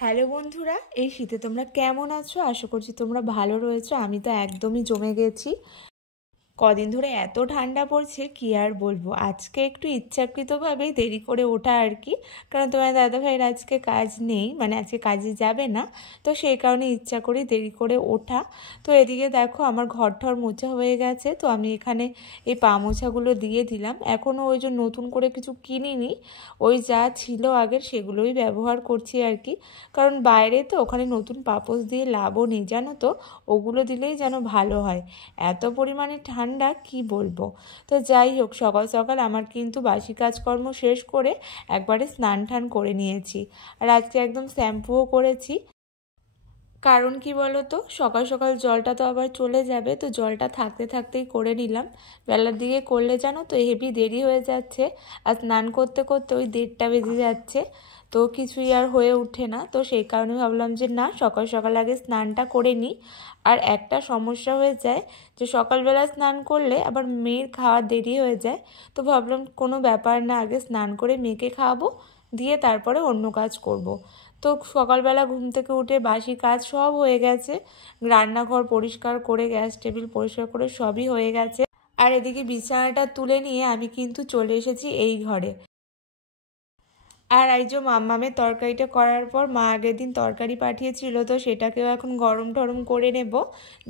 Hello বন্ধুরা, এই শীতে তোমরা কেমন আছো? আশা করছি তোমরা ভালো রয়েছো। আমি তো একদমই জমে গেছি। কদিন ধরে এত ঠান্ডা পড়ছে কি আর বলবো। আজকে একটু ইচ্ছাকৃতভাবেই দেরি করে ওঠা আর কি, কারণ তোমার দাদাভাইয়ের আজকে কাজ নেই, মানে আজকে কাজে যাবে না, তো সেই কারণে ইচ্ছা করে দেরি করে ওঠা। তো এদিকে দেখো আমার ঘর ঠর মোছা হয়ে গেছে, তো আমি এখানে এই পা মোছাগুলো দিয়ে দিলাম। এখনও ওই যে নতুন করে কিছু কিনিনি, ওই যা ছিল আগের সেগুলোই ব্যবহার করছি আর কি, কারণ বাইরে তো ওখানে নতুন পাপোশ দিয়ে লাভও নেই জানো তো, ওগুলো দিলেই যেন ভালো হয়। এত পরিমাণে ঠান্ডা কি বলবো। তো যাই হোক, সকাল সকাল আমার কিন্তু বাসি কাজকর্ম শেষ করে একবারে স্নান টান করে নিয়েছি, আর আজকে একদম শ্যাম্পুও করেছি। কারণ কি বলো তো, সকাল সকাল জলটা তো আবার চলে যাবে, তো জলটা থাকতে থাকতেই করে নিলাম। বেলার দিকে করলে জানো তো হেভি দেরি হয়ে যাচ্ছে, আর স্নান করতে করতে ওই 1:30 বেজে যাচ্ছে, তো কিছুই আর হয়ে ওঠে না। তো সেই কারণে ভাবলাম যে না, সকাল সকাল আগে স্নানটা করে নিই। আর একটা সমস্যা হয়ে যায় যে সকালবেলা স্নান করলে আবার মেয়ের খাওয়া দেরি হয়ে যায়, তো ভাবলাম কোনো ব্যাপার না, আগে স্নান করে মেয়েকে খাওয়াবো, দিয়ে তারপরে অন্য কাজ করব। তো সকালবেলা ঘুম থেকে উঠে বাসি কাজ সব হয়ে গেছে, রান্নাঘর পরিষ্কার করে গ্যাস টেবিল পরিষ্কার করে সবই হয়ে গেছে। আর এদিকে বিছানাটা তুলে নিয়ে আমি কিন্তু চলে এসেছি এই ঘরে। আর এই যে মাম্মামের তরকারিটা করার পর মা আগের দিন তরকারি পাঠিয়েছিল, তো সেটাকেও এখন গরম টরম করে নেব।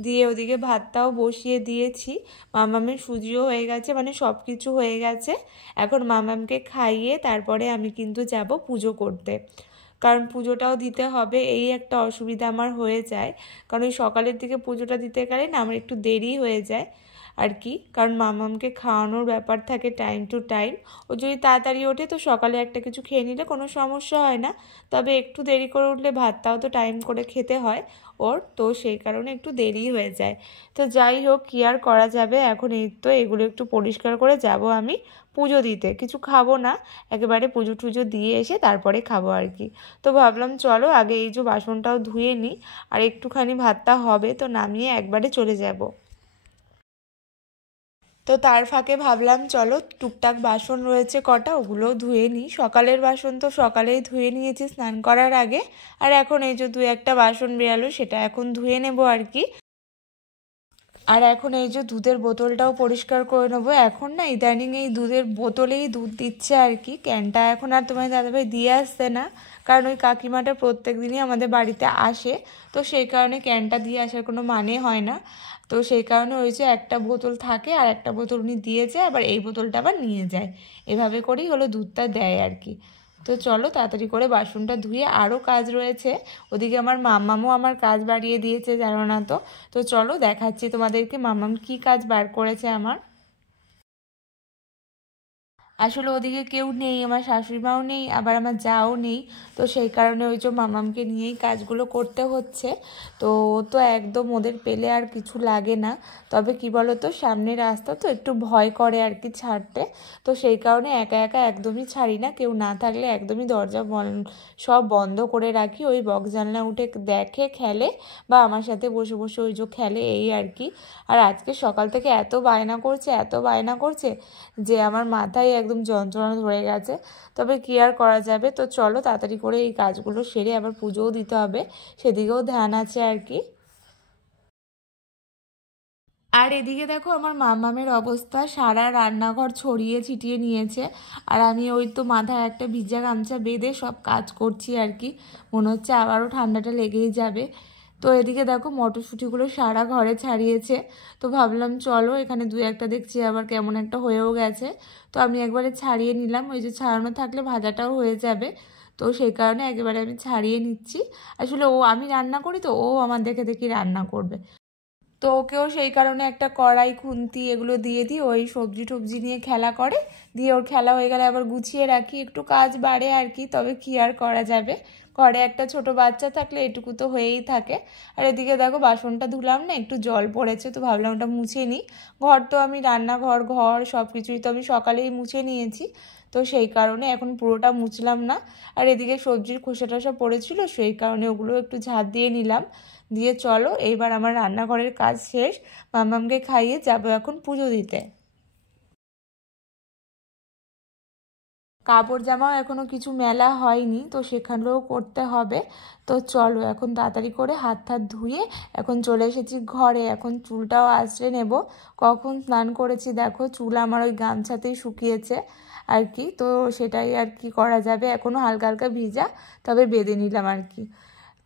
দিয়ে ওদিকে ভাতটাও বসিয়ে দিয়েছি। মাম্মামের সুজিও হয়ে গেছে, মানে সব কিছু হয়ে গেছে। এখন মাম্মামকে খাইয়ে তারপরে আমি কিন্তু যাব পুজো করতে, কারণ পুজোটাও দিতে হবে। এই একটা অসুবিধা আমার হয়ে যায়, কারণ ওই সকালের দিকে পুজোটা দিতে গেলে না আমার একটু দেরি হয়ে যায় আর কি, কারণ মামামকে খাওয়ানোর ব্যাপার থাকে টাইম টু টাইম। ও যদি তাড়াতাড়ি ওঠে তো সকালে একটা কিছু খেয়ে নিলে কোনো সমস্যা হয় না, তবে একটু দেরি করে উঠলে ভাতটাও তো টাইম করে খেতে হয় ওর, তো সেই কারণে একটু দেরি হয়ে যায়। তো যাই হোক, কী আর করা যাবে। এখন এই তো এগুলো একটু পরিষ্কার করে যাব আমি পুজো দিতে, কিছু খাবো না, একেবারে পুজো টুজো দিয়ে এসে তারপরে খাবো আর কি। তো ভাবলাম চলো আগে এই যে বাসনটাও ধুয়ে নিই, আর একটুখানি ভাতটা হবে তো নামিয়ে একবারে চলে যাব। তো তার ফাঁকে ভাবলাম চলো টুকটাক বাসন রয়েছে কটা, ওগুলোও ধুয়ে নিই। সকালের বাসন তো সকালেই ধুয়ে নিয়েছি স্নান করার আগে, আর এখন এই যে 2-1টা বাসন বেরালো সেটা এখন ধুয়ে নেব আর কি। আর এখন এই যে দুধের বোতলটাও পরিষ্কার করে নেবো। এখন না ইদানিং এই দুধের বোতলেই দুধ দিচ্ছে আর কি, ক্যানটা এখন আর তোমার দাদাভাই দিয়ে আসছে না, কারণ ওই কাকিমাটা প্রত্যেক দিনই আমাদের বাড়িতে আসে, তো সেই কারণে ক্যানটা দিয়ে আসার কোনো মানে হয় না। তো সেই কারণে ওই যে একটা বোতল থাকে আর একটা বোতল উনি দিয়ে যায়, আবার এই বোতলটা আবার নিয়ে যায়, এভাবে করেই হলো দুধটা দেয় আর কি। তো চলো তাড়াতাড়ি করে বাসনটা ধুয়ে, আরও কাজ রয়েছে ওদিকে। আমার মাম্মামও আমার কাজ বাড়িয়ে দিয়েছে জানো না তো। তো চলো দেখাচ্ছি তোমাদেরকে মাম্মাম কি কাজ বার করেছে আমার। আসলে ওদিকে কেউ নেই, আমার শাশুড়িমাও নেই, আবার আমার যাও নেই, তো সেই কারণে ওই যে মামামকে নিয়েই কাজগুলো করতে হচ্ছে। তো ও তো একদম ওদের পেলে আর কিছু লাগে না, তবে কি বলো তো, সামনের রাস্তা তো একটু ভয় করে আর কি ছাড়তে, তো সেই কারণে একা একা একদমই ছাড়ি না, কেউ না থাকলে একদমই দরজা সব বন্ধ করে রাখি, ওই বক্স জানলা উঠে দেখে খেলে, বা আমার সাথে বসে বসে ওই যে খেলে, এই আর কি। আর আজকে সকাল থেকে এত বায়না করছে, এত বায়না করছে যে আমার মাথায় একদম যন্ত্রণা ধরে গেছে, তবে কি আর করা যাবে। তো চলো তাড়াতাড়ি করে এই কাজগুলো সেরে আবার পুজোও দিতে হবে, সেদিকেও ধ্যান আছে আর কি। আর এদিকে দেখো আমার মামামের অবস্থা, সারা রান্নাঘর ছড়িয়ে ছিটিয়ে নিয়েছে, আর আমি ওই তো মাথায় একটা ভিজা গামছা বেঁধে সব কাজ করছি আর কি, মনে হচ্ছে আবারও ঠান্ডাটা লেগেই যাবে। তো এদিকে দেখো মটরশুঁটিগুলো সারা ঘরে ছাড়িয়েছে, তো ভাবলাম চলো এখানে 2-1টা দেখছি আবার কেমন একটা হয়েও গেছে, তো আমি একবারে ছাড়িয়ে নিলাম, ওই যে ছাড়ানো থাকলে ভাজাটাও হয়ে যাবে, তো সেই কারণে একেবারে আমি ছাড়িয়ে নিচ্ছি। আসলে আমি রান্না করি, তো ও আমার দেখে দেখি রান্না করবে, তো ওকেও সেই কারণে একটা কড়াই খুন্তি এগুলো দিয়ে দিই, ওই সবজি টবজি নিয়ে খেলা করে, দিয়ে ওর খেলা হয়ে গেলে আবার গুছিয়ে রাখি, একটু কাজ বাড়ে আর কি, তবে কি আর করা যাবে, ঘরে একটা ছোট বাচ্চা থাকলে এটুকু তো হয়েই থাকে। আর এদিকে দেখো বাসনটা ধুলাম না, একটু জল পড়েছে, তো ভাবলাম ওটা মুছে নিই। ঘর তো আমি রান্নাঘর ঘর সব কিছুই তো আমি সকালেই মুছে নিয়েছি, তো সেই কারণে এখন পুরোটা মুছলাম না। আর এদিকে সবজির খোসা টোসা পড়েছিল, সেই কারণে ওগুলো একটু ঝাঁট দিয়ে নিলাম। দিয়ে চলো এইবার আমার রান্নাঘরের কাজ শেষ, মামামকে খাইয়ে যাবো এখন পুজো দিতে। কাপড় জামাও এখনো কিছু মেলা হয়নি, তো সেখানেও করতে হবে। তো চলো এখন তাড়াতাড়ি করে হাত টাত ধুয়ে এখন চলে এসেছি ঘরে। এখন চুলটাও আঁচড়ে নেব। কখন স্নান করেছি দেখো, চুল আমার ওই গামছাতেই শুকিয়েছে আর কি। তো সেটাই আর কি করা যাবে, এখনও হালকা হালকা ভিজা, তবে বেঁধে নিলাম আর কি,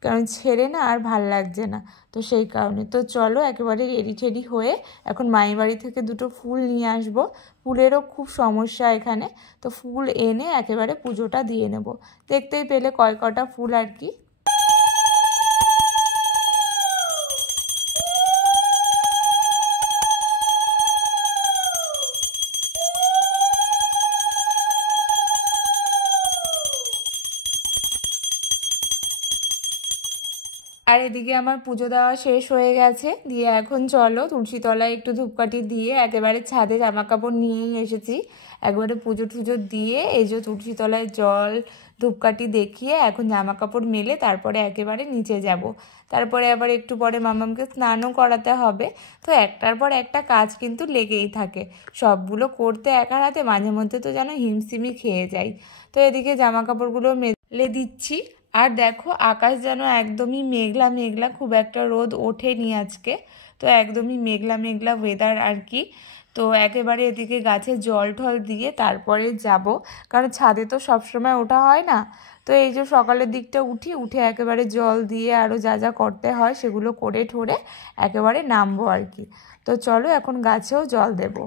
কারণ ছেড়ে না আর ভাল লাগছে না, তো সেই কারণে। তো চলো একেবারে রেডি টেডি হয়ে এখন মায়ের বাড়ি থেকে দুটো ফুল নিয়ে আসবো। ফুলেরও খুব সমস্যা এখানে, তো ফুল এনে একেবারে পুজোটা দিয়ে নেব। দেখতেই পেলে কটা ফুল আর কি। আর এদিকে আমার পুজো দেওয়া শেষ হয়ে গেছে, দিয়ে এখন চলো তুলসী তলায় একটু ধূপকাঠি দিয়ে একেবারে ছাদে জামা কাপড় নিয়েই এসেছি। একবারে পুজো টুজো দিয়ে এই যে তুলসী তলায় জল ধূপকাঠি দেখিয়ে এখন জামা কাপড় মেলে তারপরে একেবারে নিচে যাব। তারপরে আবার একটু পরে মামামকে স্নানও করাতে হবে। তো একটার পর একটা কাজ কিন্তু লেগেই থাকে, সবগুলো করতে একার হাতে মাঝে মধ্যে তো যেন হিমশিমি খেয়ে যাই। তো এদিকে জামা কাপড়গুলো মেলে দিচ্ছি। আর দেখো আকাশ যেন একদমই মেঘলা মেঘলা, খুব একটা রোদ ওঠেনি আজকে, তো একদমই মেঘলা মেঘলা ওয়েদার আর কি। তো একেবারে এদিকে গাছে জল ঠল দিয়ে তারপরে যাব, কারণ ছাদে তো সবসময় ওঠা হয় না। তো এই যে সকালের দিকটা উঠে একেবারে জল দিয়ে আরও যা যা করতে হয় সেগুলো করে ঠোরে একেবারে নামবো আর কি। তো চলো এখন গাছেও জল দেবো।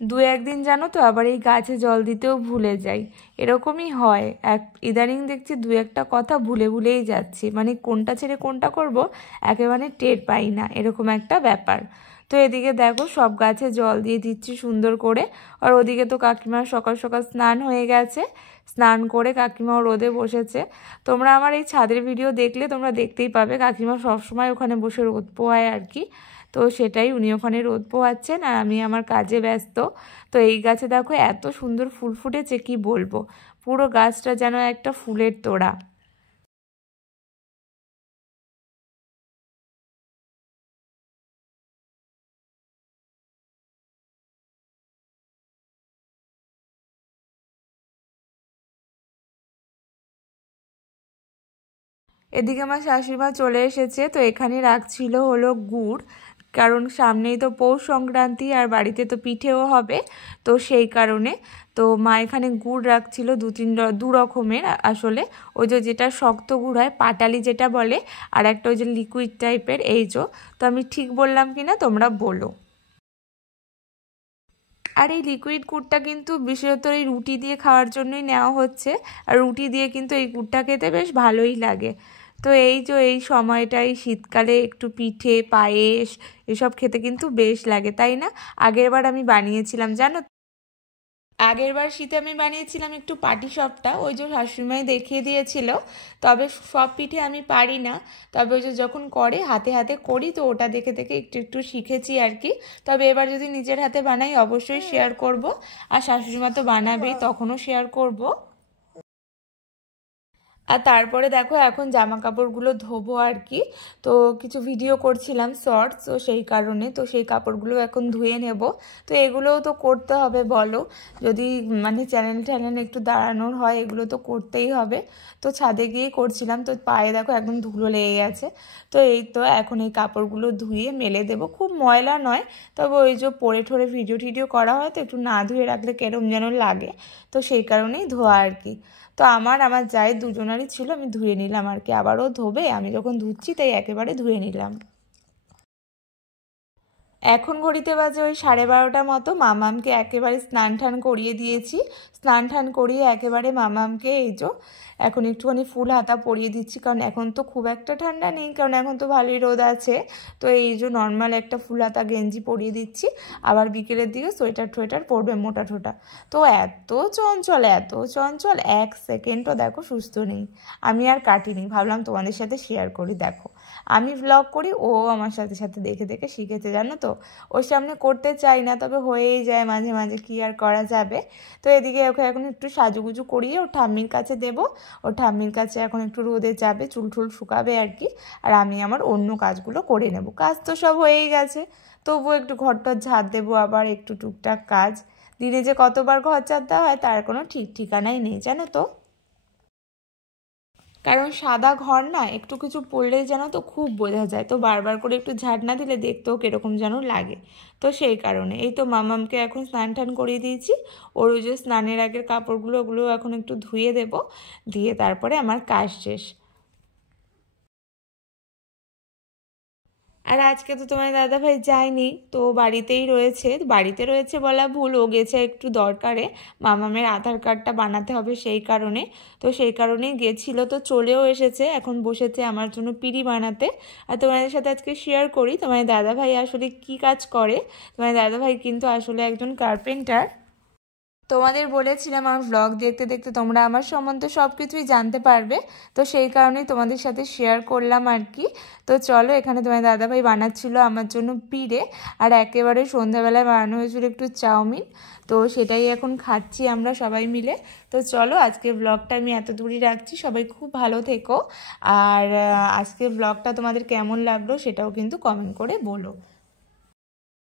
দু একদিন জানো তো আবার এই গাছে জল দিতেও ভুলে যাই, এরকমই হয়। ইদানিং দেখছি দু একটা কথা ভুলেই যাচ্ছি, মানে কোনটা ছেড়ে কোনটা করব একেবারে টের পাই না, এরকম একটা ব্যাপার। তো এদিকে দেখো সব গাছে জল দিয়ে দিচ্ছি সুন্দর করে। আর ওদিকে তো কাকিমার সকাল সকাল স্নান হয়ে গেছে, স্নান করে কাকিমাও রোদে বসেছে। তোমরা আমার এই ছাদের ভিডিও দেখলে তোমরা দেখতেই পাবে কাকিমা সবসময় ওখানে বসে রোদ পোহায় আর কি। তো সেটাই, উনি ওখানে রোদ পোহাচ্ছেন আর আমি আমার কাজে ব্যস্ত। তো এই গাছে দেখো এত সুন্দর ফুল ফুটেছে কি বলবো, পুরো গাছটা যেন একটা ফুলের তোড়া। এদিকে আমার শাশুড়িমা চলে এসেছে, তো এখানে রাখছিল হলো গুড়, কারণ সামনেই তো পৌষ সংক্রান্তি আর বাড়িতে তো পিঠেও হবে, তো সেই কারণে। তো মা এখানে গুড় রাখছিল দু রকমের আসলে, ওই যে যেটা শক্ত গুড় হয় পাটালি যেটা বলে, আর একটা ওই যে লিকুইড টাইপের, এই যে। তো আমি ঠিক বললাম কি না তোমরা বলো। আর এই লিকুইড গুড়টা কিন্তু বিশেষত এই রুটি দিয়ে খাওয়ার জন্যই নেওয়া হচ্ছে, আর রুটি দিয়ে কিন্তু এই গুড়টা খেতে বেশ ভালোই লাগে। তো এই যে এই সময়টাই শীতকালে একটু পিঠে পায়েস এসব খেতে কিন্তু বেশ লাগে, তাই না? আগেরবার আমি বানিয়েছিলাম জানো, আগেরবার শীতে আমি বানিয়েছিলাম একটু পাটিসাপটা, ওই যে শাশুড়িমাই দেখিয়ে দিয়েছিল। তবে সব পিঠে আমি পারি না, তবে ওই যে যখন করে হাতে হাতে করি, তো ওটা দেখে দেখে একটু একটু শিখেছি আর কি। তবে এবার যদি নিজের হাতে বানাই অবশ্যই শেয়ার করব, আর শাশুড়িমা তো বানাবেই, তখনও শেয়ার করব। আর তারপরে দেখো এখন জামা কাপড়গুলো ধোবো আর কি। তো কিছু ভিডিও করছিলাম শর্টস, তো সেই কারণে তো সেই কাপড়গুলো এখন ধুয়ে নেব। তো এগুলোও তো করতে হবে বলো, যদি মানে চ্যানেল একটু দাঁড়ানোর হয়, এগুলো তো করতেই হবে। তো ছাদে গিয়েই করছিলাম, তো পায়ে দেখো একদম ধুলো লেগে গেছে। তো এই তো এখন এই কাপড়গুলো ধুয়ে মেলে দেব, খুব ময়লা নয়, তবে ওই যে পরে ঠরে ভিডিও করা হয় তো একটু না ধুয়ে রাখলে কেরম যেন লাগে, তো সেই কারণেই ধোয়া আর কি। তো আমার জায়ের দুজনারই ছিল, আমি ধুয়ে নিলাম আর কি, আবারও ধোবে, আমি যখন ধুচ্ছি তাই একেবারে ধুয়ে নিলাম। এখন ঘড়িতে বাজে ওই 12:30 মতো। মামামকে একেবারে স্নান টান করিয়ে দিয়েছি, স্নান টান করিয়ে একেবারে মামামকে এই যে এখন একটুখানি ফুল হাতা পরিয়ে দিচ্ছি, কারণ এখন তো খুব একটা ঠান্ডা নেই, কারণ এখন তো ভালোই রোদ আছে। তো এই যে নর্মাল একটা ফুল হাতা গেঞ্জি পরিয়ে দিচ্ছি, আবার বিকেলের দিকে সোয়েটার টোয়েটার পরবে মোটা ঠোটা। তো এত চঞ্চল, এক সেকেন্ডও দেখো সুস্থ নেই। আমি আর কাটিনি, ভাবলাম তোমাদের সাথে শেয়ার করি। দেখো আমি ভ্লগ করি, ও আমার সাথে সাথে দেখে দেখে শিখেছে জানো তো। ওর সামনে করতে চাই না, তবে হয়েই যায় মাঝে মাঝে, কি আর করা যাবে। তো এদিকে ওকে এখন একটু সাজুগুজু করিয়ে ওর ঠাম্মির কাছে দেবো। ওর ঠাম্মির কাছে এখন একটু রোদে যাবে, চুল টুল শুকাবে আর কি। আর আমি আমার অন্য কাজগুলো করে নেব। কাজ তো সব হয়েই গেছে, তবুও একটু ঘরটর ঝাড় দেবো, আবার একটু টুকটাক কাজ। দিনে যে কতবার ঘর ঝাড় দেওয়া হয় তার কোনো ঠিক ঠিকানাই নেই, জানো তো। কারণ সাদা ঘর না, একটু কিছু পড়লেই যেন তো খুব বোঝা যায়, তো বারবার করে একটু ঝাড় না দিলে দেখতেও কিরকম যেন লাগে। তো সেই কারণে এই তো মামামকে এখন স্নান টান করিয়ে দিয়েছি। ওর ওই যে স্নানের আগের কাপড়গুলো, ওগুলো এখন একটু ধুয়ে দেব, দিয়ে তারপরে আমার কাজ শেষ। আর আজকে তো তোমার দাদাভাই যায়নি, তো বাড়িতেই রয়েছে। বাড়িতে রয়েছে বলা ভুল, ও গেছে একটু দরকারে, মামামের আধার কার্ডটা বানাতে হবে সেই কারণে। তো সেই কারণেই গেছিলো, তো চলেও এসেছে, এখন বসেছে আমার জন্য পিড়ি বানাতে। আর তোমাদের সাথে আজকে শেয়ার করি তোমার দাদাভাই আসলে কি কাজ করে। তোমার দাদাভাই কিন্তু আসলে একজন কার্পেন্টার। তোমাদের বলেছিলাম আমার ব্লগ দেখতে দেখতে তোমরা আমার সম্বন্ধে সব কিছুই জানতে পারবে, তো সেই কারণেই তোমাদের সাথে শেয়ার করলাম আর কি। তো চলো, এখানে তোমার দাদাভাই বানাচ্ছিল আমার জন্য পিড়ে, আর একেবারে সন্ধ্যাবেলায় বানানো হয়েছিল একটু চাউমিন, তো সেটাই এখন খাচ্ছি আমরা সবাই মিলে। তো চলো, আজকের ব্লগটা আমি এত দূরই রাখছি, সবাই খুব ভালো থেকো। আর আজকের ব্লগটা তোমাদের কেমন লাগলো সেটাও কিন্তু কমেন্ট করে বলো।